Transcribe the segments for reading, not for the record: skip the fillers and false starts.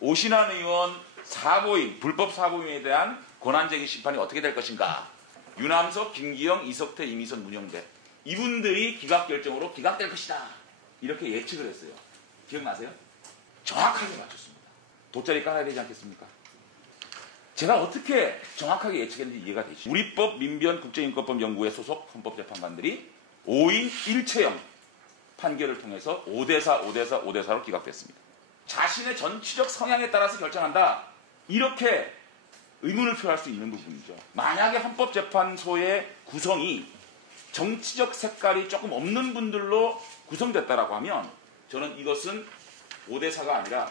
오신환 의원 사보임, 불법 사보임에 대한 권한쟁의 심판이 어떻게 될 것인가. 유남석, 김기영, 이석태, 이미선, 문영배 이분들이 기각 결정으로 기각될 것이다. 이렇게 예측을 했어요. 기억나세요? 정확하게 맞췄습니다. 돗자리 깔아야 되지 않겠습니까? 제가 어떻게 정확하게 예측했는지 이해가 되시죠? 우리법, 민변, 국제인권법 연구회 소속 헌법재판관들이 5인 1체형 판결을 통해서 5대4, 5대4, 5대4로 기각됐습니다. 자신의 정치적 성향에 따라서 결정한다. 이렇게 의문을 표할 수 있는 부분이죠. 만약에 헌법재판소의 구성이 정치적 색깔이 조금 없는 분들로 구성됐다라고 하면 저는 이것은 5대4가 아니라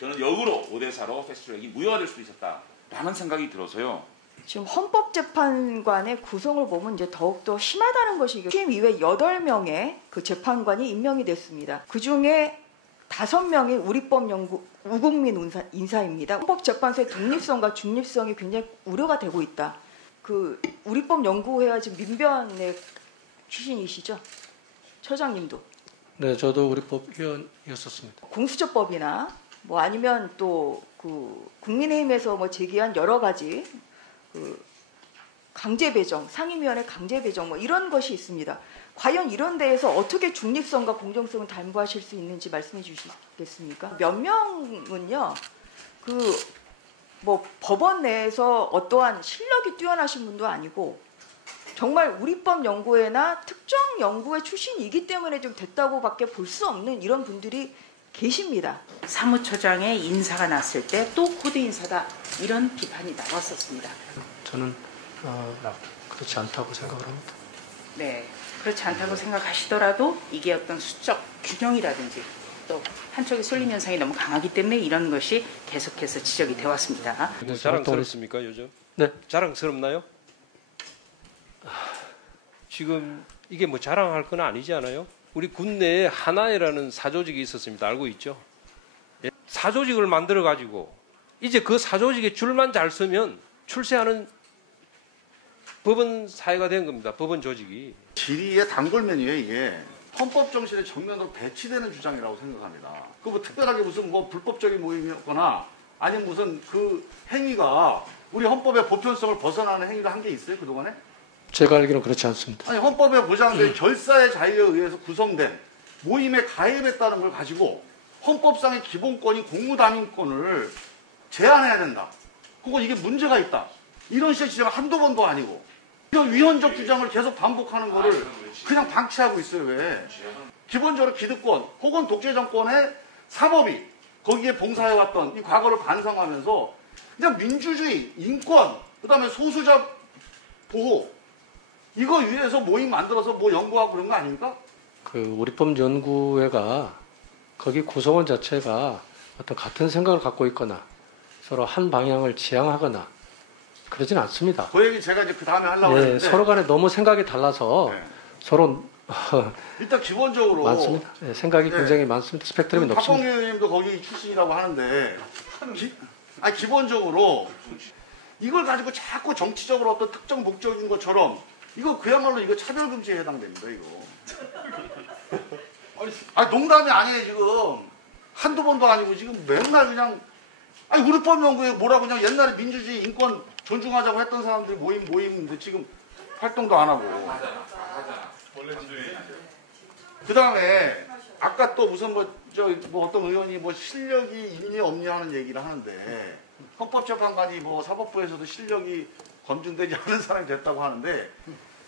저는 역으로 5대4로 패스트트랙이 무효가 될 수도 있었다라는 생각이 들어서요. 지금 헌법재판관의 구성을 보면 이제 더욱더 심하다는 것이 취임 이후에 8명의 그 재판관이 임명이 됐습니다. 그중에 5명이 우리법 연구 우국민 인사입니다. 헌법재판소의 독립성과 중립성이 굉장히 우려가 되고 있다. 그 우리법 연구회와 지금 민변의 출신이시죠? 처장님도. 네, 저도 우리법 위원이었었습니다. 공수처법이나 뭐 아니면 또 그 국민의힘에서 뭐 제기한 여러 가지 그 강제 배정, 상임위원회 강제 배정 뭐 이런 것이 있습니다. 과연 이런 데에서 어떻게 중립성과 공정성을 담보하실 수 있는지 말씀해 주시겠습니까? 몇 명은요, 그 뭐 법원 내에서 어떠한 실력이 뛰어나신 분도 아니고 정말 우리법 연구회나 특정 연구회 출신이기 때문에 좀 됐다고밖에 볼 수 없는 이런 분들이 계십니다. 사무처장의 인사가 났을 때 또 코드 인사다 이런 비판이 나왔었습니다. 저는 그렇지 않다고 생각을 합니다. 네, 그렇지 않다고 생각하시더라도 이게 어떤 수적 균형이라든지 또 한쪽에 쏠림 현상이 너무 강하기 때문에 이런 것이 계속해서 지적이 되어 왔습니다. 자랑스럽습니까 요즘? 네. 자랑스럽나요? 지금 이게 뭐 자랑할 건 아니지 않아요? 우리 군내에 하나회라는 사조직이 있었습니다. 알고 있죠? 예? 사조직을 만들어 가지고 이제 그 사조직에 줄만 잘 서면 출세하는 법원 사회가 된 겁니다. 법원 조직이. 질의의 단골면이에요 이게. 헌법 정신에 정면으로 배치되는 주장이라고 생각합니다. 그 뭐 특별하게 무슨 뭐 불법적인 모임이었거나 아니면 무슨 그 행위가 우리 헌법의 보편성을 벗어나는 행위가 한 게 있어요 그동안에? 제가 알기로는 그렇지 않습니다. 아니 헌법에 보장된 결사의 자유에 의해서 구성된 모임에 가입했다는 걸 가지고 헌법상의 기본권인 공무담임권을 제한해야 된다. 그거 이게 문제가 있다. 이런 식의 지적을 한두 번도 아니고 이런 위헌적 주장을 계속 반복하는 거를 그냥 방치하고 있어요. 왜? 기본적으로 기득권 혹은 독재정권의 사법이 거기에 봉사해왔던 이 과거를 반성하면서 그냥 민주주의, 인권, 그 다음에 소수자 보호 이거 위해서 모임 만들어서 뭐 연구하고 그런 거 아닙니까? 그 우리법 연구회가 거기 구성원 자체가 어떤 같은 생각을 갖고 있거나 서로 한 방향을 지향하거나 그러진 않습니다. 그 얘기 제가 이제 그 다음에 하려고 했는데 서로 간에 너무 생각이 달라서 네. 서로 일단 기본적으로 많습니다. 네, 생각이 굉장히 많습니다. 스펙트럼이 높습니다. 박범계 의원님도 거기 출신이라고 하는데 기본적으로 이걸 가지고 자꾸 정치적으로 어떤 특정 목적인 것처럼 이거 그야말로 이거 차별금지에 해당됩니다. 이거. 아니 농담이 아니에요 지금. 한두 번도 아니고 지금 맨날 그냥 아니 우리법 연구에 뭐라고 그냥 옛날에 민주주의 인권 존중하자고 했던 사람들이 모임인데 지금 활동도 안 하고. 그 다음에 아까 또 무슨 뭐 어떤 의원이 뭐 실력이 있니 없니 하는 얘기를 하는데 헌법재판관이 뭐 사법부에서도 실력이 검증되지 않은 사람이 됐다고 하는데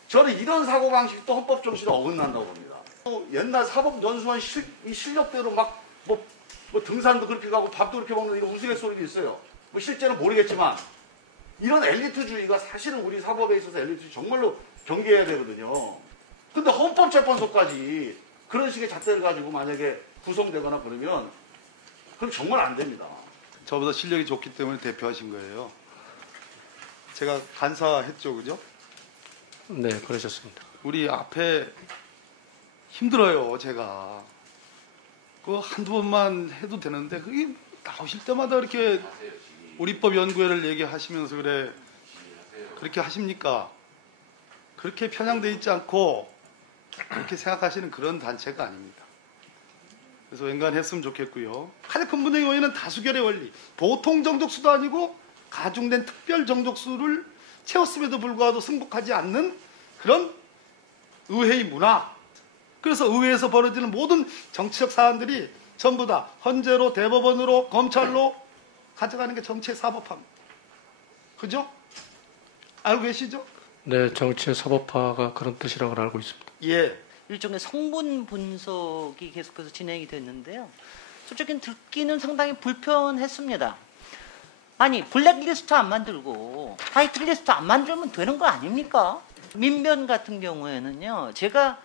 저는 이런 사고방식도 헌법 정신에 어긋난다고 봅니다. 또 옛날 사법연수원 이 실력대로 막 뭐 등산도 그렇게 가고 밥도 그렇게 먹는 이런 우스갯소리도 있어요. 뭐 실제는 모르겠지만 이런 엘리트주의가 사실은 우리 사법에 있어서 엘리트주의 정말로 경계해야 되거든요. 근데 헌법재판소까지 그런 식의 잣대를 가지고 만약에 구성되거나 그러면 그럼 정말 안 됩니다. 저보다 실력이 좋기 때문에 대표하신 거예요. 제가 간사했죠, 그죠? 네, 그러셨습니다. 우리 앞에 힘들어요, 제가. 그 한두 번만 해도 되는데 그게 나오실 때마다 이렇게 우리법 연구회를 얘기하시면서 그렇게 하십니까? 그렇게 편향돼 있지 않고 그렇게 생각하시는 그런 단체가 아닙니다. 그래서 웬간했으면 좋겠고요. 가장 큰 문제의 원인은 다수결의 원리. 보통 정족수도 아니고 가중된 특별 정족수를 채웠음에도 불구하고 승복하지 않는 그런 의회의 문화. 그래서 의회에서 벌어지는 모든 정치적 사안들이 전부 다 헌재로, 대법원으로, 검찰로 가져가는 게 정치의 사법화입니다. 그죠? 알고 계시죠? 네, 정치의 사법화가 그런 뜻이라고 알고 있습니다. 예. 일종의 성분 분석이 계속해서 진행이 됐는데요. 솔직히 듣기는 상당히 불편했습니다. 아니, 블랙리스트 안 만들고 화이트리스트 안 만들면 되는 거 아닙니까? 민변 같은 경우에는요. 제가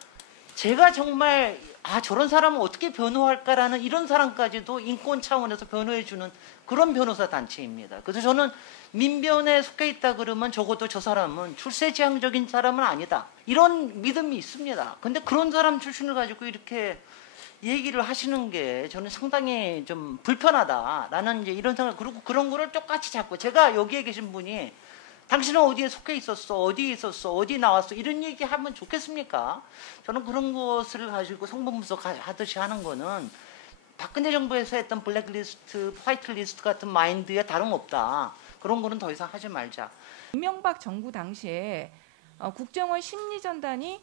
정말 저런 사람은 어떻게 변호할까라는 이런 사람까지도 인권 차원에서 변호해주는 그런 변호사 단체입니다. 그래서 저는 민변에 속해 있다 그러면 적어도 저 사람은 출세지향적인 사람은 아니다. 이런 믿음이 있습니다. 근데 그런 사람 출신을 가지고 이렇게 얘기를 하시는 게 저는 상당히 좀 불편하다라는 이제 이런 생각, 그리고 그런 거를 똑같이 자꾸 제가 여기에 계신 분이 당신은 어디에 속해 있었어, 어디에 있었어, 어디 나왔어 이런 얘기 하면 좋겠습니까? 저는 그런 것을 가지고 성분 분석하듯이 하는 거는 박근혜 정부에서 했던 블랙리스트, 화이트리스트 같은 마인드에 다름없다. 그런 거는 더 이상 하지 말자. 이명박 정부 당시에 국정원 심리전단이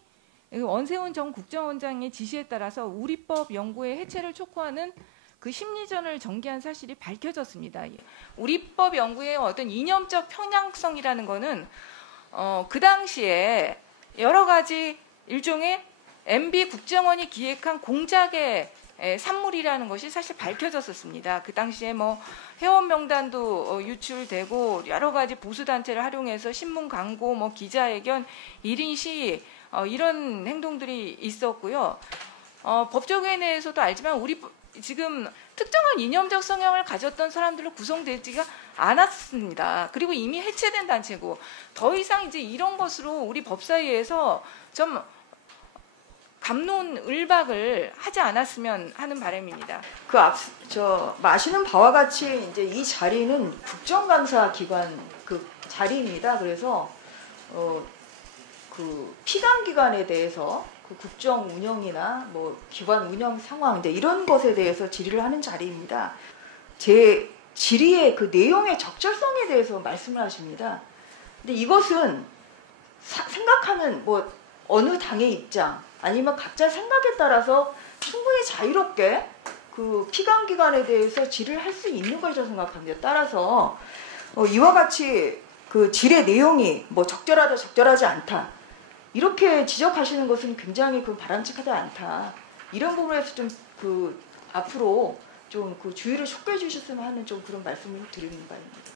원세훈 전 국정원장의 지시에 따라서 우리법 연구의 해체를 촉구하는 그 심리전을 전개한 사실이 밝혀졌습니다. 우리법 연구의 어떤 이념적 편향성이라는 거는 그 당시에 여러 가지 일종의 MB 국정원이 기획한 공작의 산물이라는 것이 사실 밝혀졌었습니다. 그 당시에 뭐 회원 명단도 유출되고 여러 가지 보수 단체를 활용해서 신문 광고, 뭐 기자회견, 1인 시위 이런 행동들이 있었고요. 법조계에 대해서도 알지만 우리 지금 특정한 이념적 성향을 가졌던 사람들로 구성되지가 않았습니다. 그리고 이미 해체된 단체고 더 이상 이제 이런 것으로 우리 법사위에서 좀 갑론을박을 하지 않았으면 하는 바람입니다. 마시는 바와 같이 이제 이 자리는 국정감사 기관 그 자리입니다. 그래서 그 피감 기관에 대해서 그 국정 운영이나 뭐 기관 운영 상황 이런 것에 대해서 질의를 하는 자리입니다. 제 질의의 그 내용의 적절성에 대해서 말씀을 하십니다. 근데 이것은 생각하는 뭐 어느 당의 입장 아니면 각자 생각에 따라서 충분히 자유롭게 그 피감 기관에 대해서 질의를 할 수 있는 것이라고 생각합니다. 따라서 이와 같이 그 질의 내용이 뭐 적절하다 적절하지 않다 이렇게 지적하시는 것은 굉장히 그 바람직하지 않다. 이런 부분에서 좀 그 앞으로 좀 그 주의를 촉구해 주셨으면 하는 좀 그런 말씀을 드리는 바입니다.